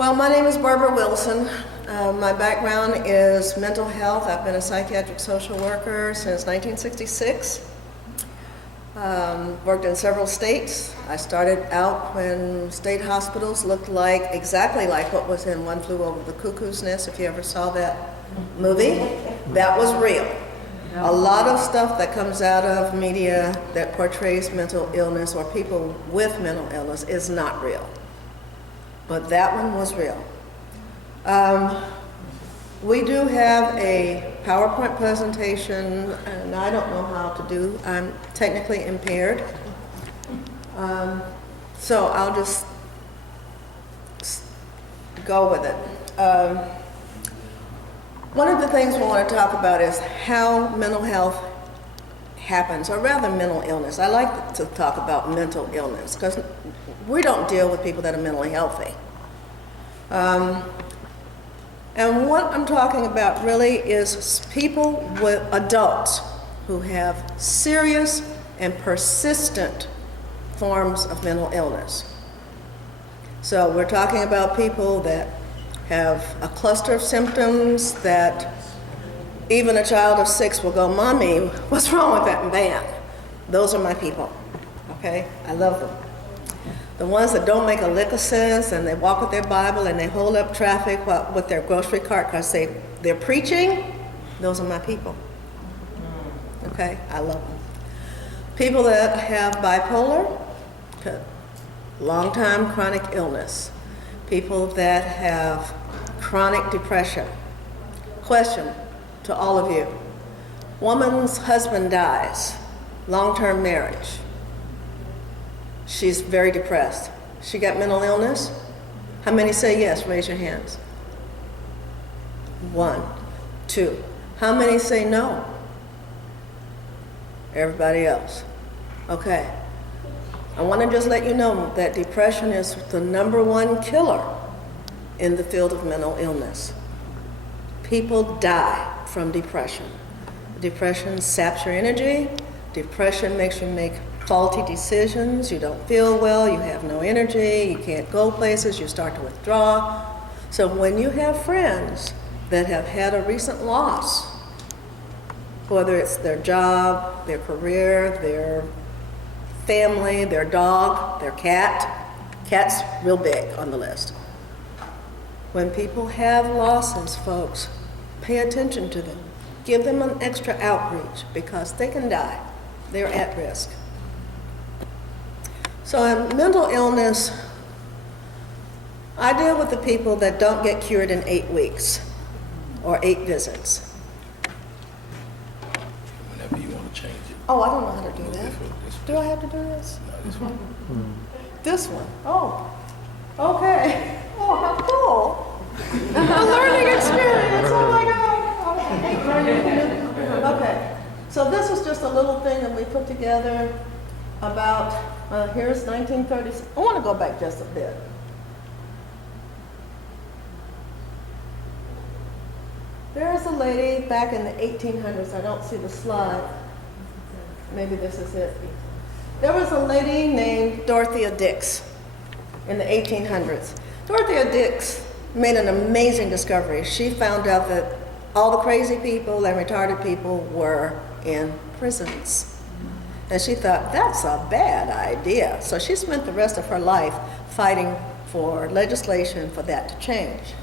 Well, my name is Barbara Wilson. My background is mental health. I've been a psychiatric social worker since 1966. Worked in several states. I started out when state hospitals looked exactly like what was in One Flew Over the Cuckoo's Nest, if you ever saw that movie. That was real. A lot of stuff that comes out of media that portrays mental illness or people with mental illness is not real. But that one was real. We do have a PowerPoint presentation, and I don't know how to do. I'm technically impaired. So I'll just go with it. One of the things we want to talk about is how mental health happens, or rather mental illness. I like to talk about mental illness because we don't deal with people that are mentally healthy. And what I'm talking about really is people with adults who have serious and persistent forms of mental illness. So we're talking about people that have a cluster of symptoms that even a child of 6 will go, "Mommy, what's wrong with that van?" Those are my people, okay? I love them. The ones that don't make a lick of sense and they walk with their Bible and they hold up traffic with their grocery cart because they're preaching, those are my people, okay? I love them. People that have bipolar, long-time chronic illness. People that have chronic depression. Question to all of you. Woman's husband dies, long-term marriage. She's very depressed. She got mental illness? How many say yes? Raise your hands. 1, 2. How many say no? Everybody else. Okay. I want to just let you know that depression is the #1 killer in the field of mental illness. People die from depression. Depression saps your energy. Depression makes you make faulty decisions. You don't feel well. You have no energy. You can't go places. You start to withdraw. So when you have friends that have had a recent loss, whether it's their job, their career, their family, their dog, their cat's real big on the list. When people have losses, folks, pay attention to them. Give them an extra outreach because they can die. They're at risk. So in mental illness, I deal with the people that don't get cured in 8 weeks or 8 visits. Whenever you want to change it. Oh, I don't know how to do that. This one. Do I have to do this? No, this one. This one? Oh, okay. Oh, how cool. A learning experience, oh my God. Okay, so this is just a little thing that we put together about, here's 1930s. I want to go back just a bit. There's a lady back in the 1800s, I don't see the slide. Maybe this is it. There was a lady named Dorothea Dix in the 1800s. Dorothea Dix made an amazing discovery. She found out that all the crazy people and retarded people were in prisons. And she thought, that's a bad idea. So she spent the rest of her life fighting for legislation for that to change.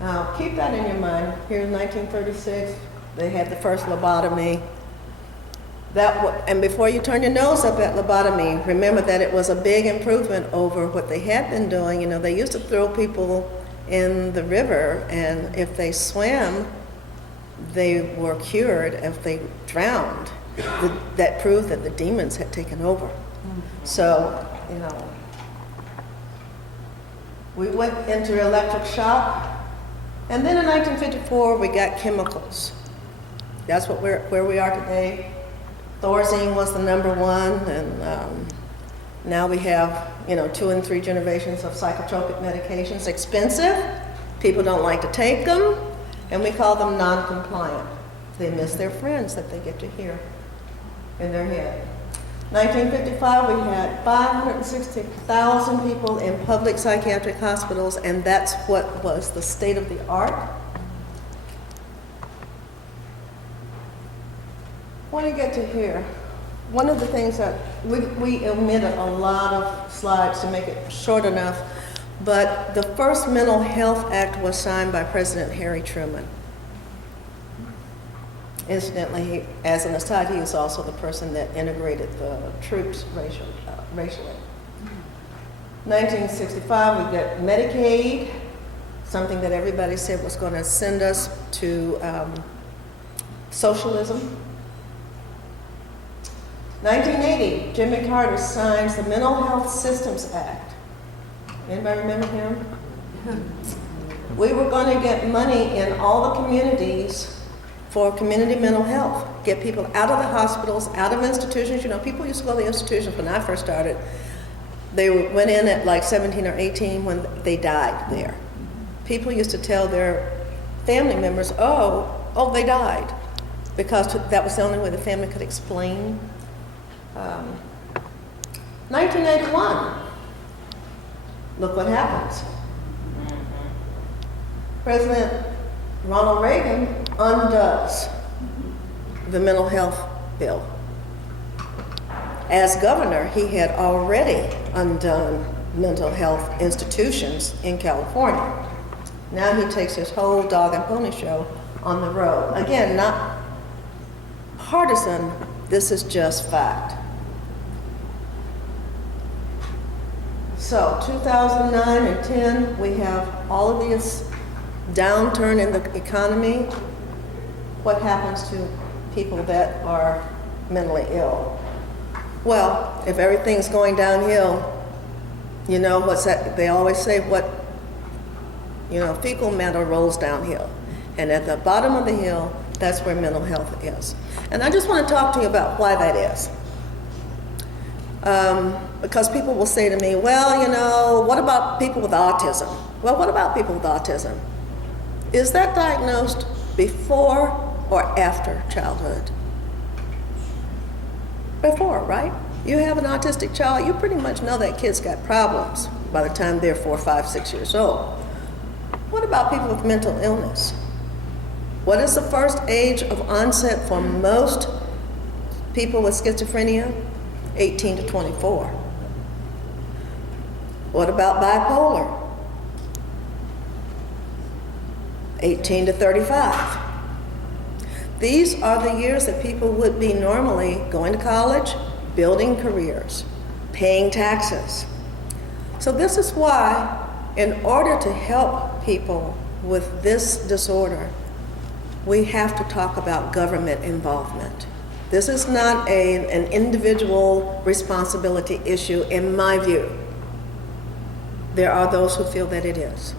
Now, keep that in your mind. Here in 1936, they had the first lobotomy. And before you turn your nose up at lobotomy, remember that it was a big improvement over what they had been doing. You know, they used to throw people in the river, and if they swam, they were cured. If they drowned, that proved that the demons had taken over. So, you know, we went into electric shock, and then in 1954, we got chemicals. That's where we are today. Thorazine was the #1, and now we have, 2 and 3 generations of psychotropic medications. Expensive, people don't like to take them, and we call them non-compliant. They miss their friends that they get to hear in their head. 1955, we had 560,000 people in public psychiatric hospitals, and that's what was the state of the art. When I get to here, one of the things that we omitted a lot of slides to make it short enough, but the first Mental Health Act was signed by President Harry Truman. Incidentally, as an aside, he was also the person that integrated the troops racially. 1965, we got Medicaid, something that everybody said was going to send us to socialism. 1980, Jimmy Carter signs the Mental Health Systems Act. Anybody remember him? We were going to get money in all the communities for community mental health, get people out of the hospitals, out of institutions. You know, people used to go to the institutions when I first started. They went in at like 17 or 18 when they died there. People used to tell their family members, oh, they died, because that was the only way the family could explain. 1981, look what happens. President Ronald Reagan undoes the mental health bill. As governor, he had already undone mental health institutions in California. Now he takes his whole dog and pony show on the road. Again, not partisan, this is just fact. So 2009 and 10, we have all of this downturn in the economy. What happens to people that are mentally ill? Well, if everything's going downhill, you know what's that? They always say fecal matter rolls downhill. And at the bottom of the hill, that's where mental health is. And I just want to talk to you about why that is. Because people will say to me, well, what about people with autism? Well, what about people with autism? Is that diagnosed before or after childhood? Before, right? You have an autistic child, you pretty much know that kid's got problems by the time they're 4, 5, 6 years old. What about people with mental illness? What is the first age of onset for most people with schizophrenia? 18 to 24. What about bipolar? 18 to 35. These are the years that people would be normally going to college, building careers, paying taxes. So this is why, in order to help people with this disorder, we have to talk about government involvement. This is not an individual responsibility issue, in my view. There are those who feel that it is.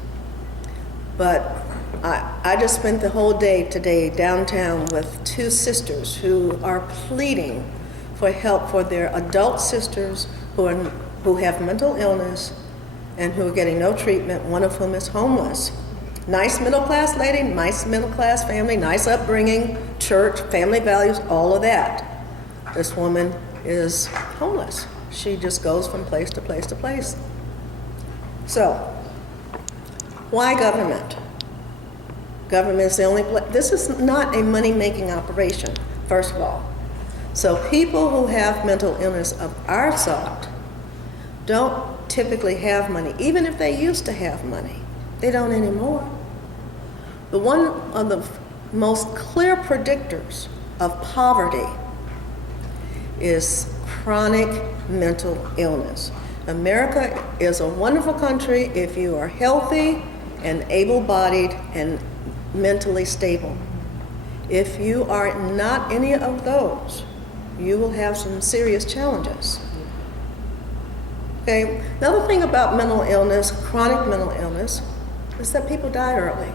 But I just spent the whole day today downtown with 2 sisters who are pleading for help for their adult sisters who have mental illness and who are getting no treatment, one of whom is homeless. Nice middle-class lady, nice middle-class family, nice upbringing, church, family values, all of that. This woman is homeless. She just goes from place to place to place. So, why government? Government is the only place. This is not a money-making operation, first of all. So people who have mental illness of our sort don't typically have money. Even if they used to have money, they don't anymore. The one of the most clear predictors of poverty is chronic mental illness. America is a wonderful country if you are healthy and able-bodied and mentally stable. If you are not any of those, you will have some serious challenges. Okay, another thing about mental illness, chronic mental illness, is that people die early.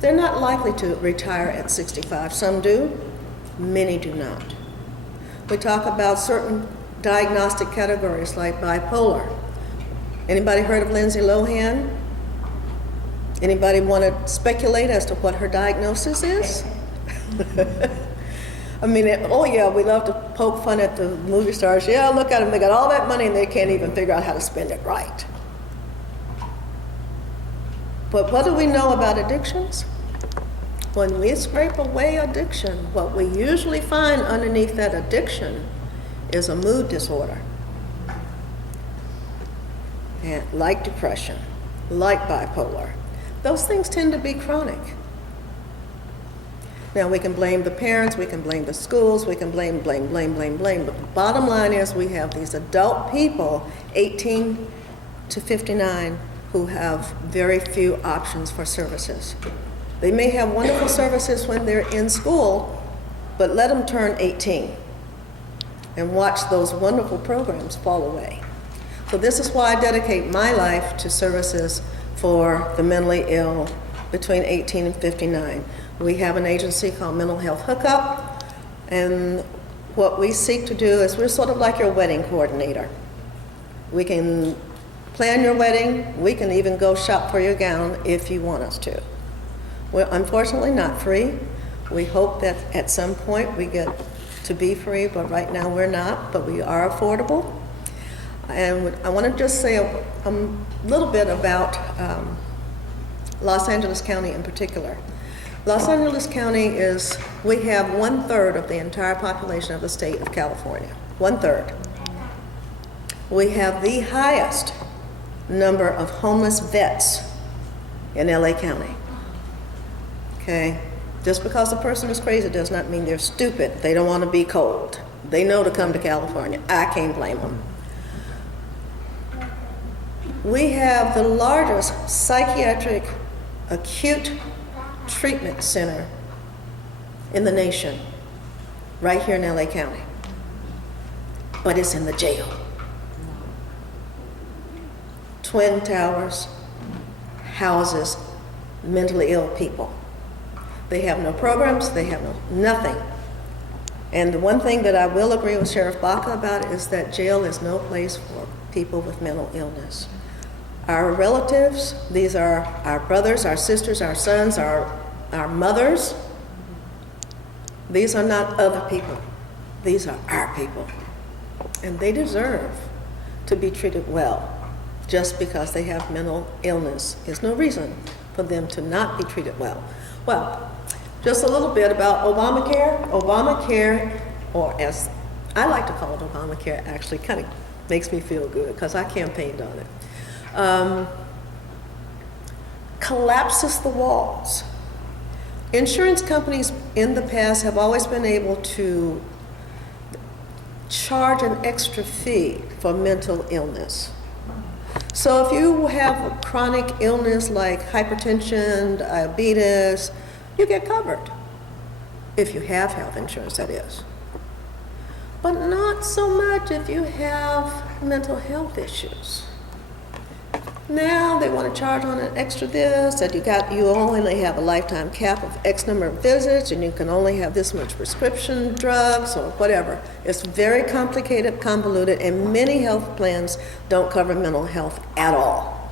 They're not likely to retire at 65. Some do, many do not. We talk about certain diagnostic categories like bipolar. Anybody heard of Lindsay Lohan? Anybody want to speculate as to what her diagnosis is? I mean, oh yeah, we love to poke fun at the movie stars. Yeah, look at them, they got all that money and they can't even figure out how to spend it right. But what do we know about addictions? When we scrape away addiction, what we usually find underneath that addiction is a mood disorder. And like depression, like bipolar. Those things tend to be chronic. Now we can blame the parents, we can blame the schools, we can blame. But the bottom line is we have these adult people, 18 to 59, who have very few options for services. They may have wonderful services when they're in school, but let them turn 18 and watch those wonderful programs fall away. So this is why I dedicate my life to services for the mentally ill between 18 and 59. We have an agency called Mental Health Hookup, and what we seek to do is we're sort of like your wedding coordinator. We can plan your wedding, we can even go shop for your gown if you want us to. We're unfortunately not free. We hope that at some point we get to be free, but right now we're not, but we are affordable. And I want to just say a little bit about Los Angeles County in particular. Los Angeles County we have 1/3 of the entire population of the state of California. 1/3. We have the highest number of homeless vets in LA County. Okay? Just because a person is crazy does not mean they're stupid. They don't want to be cold. They know to come to California. I can't blame them. We have the largest psychiatric acute treatment center in the nation, right here in LA County. But it's in the jail. Twin Towers houses mentally ill people. They have no programs, they have nothing. And the one thing that I will agree with Sheriff Baca about is that jail is no place for people with mental illness. Our relatives, these are our brothers, our sisters, our sons, our mothers. These are not other people. These are our people. And they deserve to be treated well. Just because they have mental illness is no reason for them to not be treated well. Well, just a little bit about Obamacare. Obamacare, or as I like to call it Obamacare, actually kind of makes me feel good because I campaigned on it. Collapses the walls. Insurance companies in the past have always been able to charge an extra fee for mental illness. So if you have a chronic illness like hypertension, diabetes, you get covered. If you have health insurance, that is. But not so much if you have mental health issues. Now they want to charge on an extra this, that you only have a lifetime cap of X number of visits and you can only have this much prescription drugs or whatever. It's very complicated, convoluted, and many health plans don't cover mental health at all.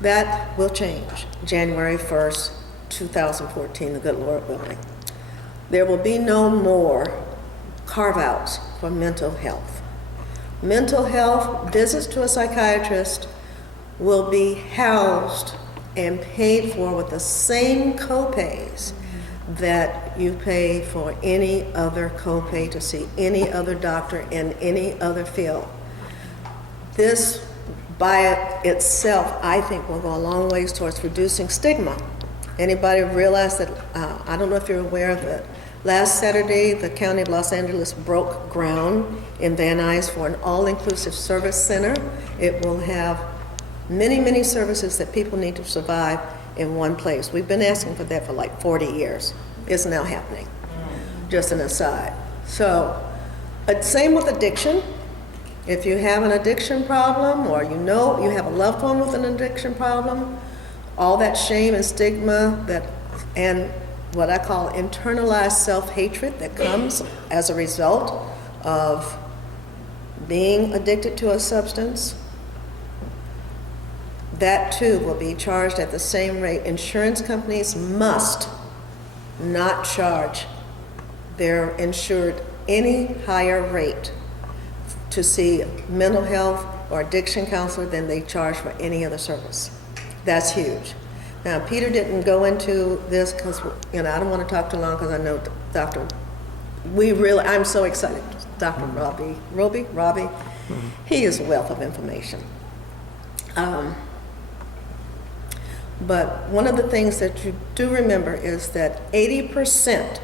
That will change January 1st, 2014, the good Lord willing. There will be no more carve-outs for mental health. Mental health visits to a psychiatrist will be housed and paid for with the same copays that you pay for any other copay to see any other doctor in any other field. This by itself, I think, will go a long ways towards reducing stigma. Anybody realize that, I don't know if you're aware of it, last Saturday, the County of Los Angeles broke ground in Van Nuys for an all-inclusive service center. It will have many, many services that people need to survive in one place. We've been asking for that for like 40 years. It's now happening, just an aside. So, same with addiction. If you have an addiction problem or you know you have a loved one with an addiction problem, all that shame and stigma and what I call internalized self-hatred that comes as a result of being addicted to a substance, that too will be charged at the same rate. Insurance companies must not charge they're insured any higher rate to see mental health or addiction counselor than they charge for any other service. That's huge. Now, Peter didn't go into this because, I don't want to talk too long because I know I'm so excited. Dr. Robbie, he is a wealth of information. But one of the things that you do remember is that 80%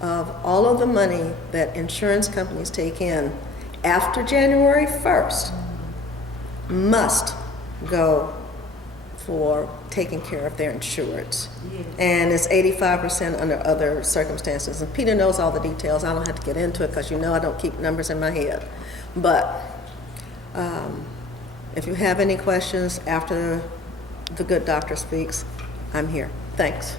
of all of the money that insurance companies take in after January 1st must go for taking care of their insureds. And it's 85% under other circumstances. And Peter knows all the details. I don't have to get into it because I don't keep numbers in my head. But if you have any questions after the good doctor speaks, I'm here. Thanks.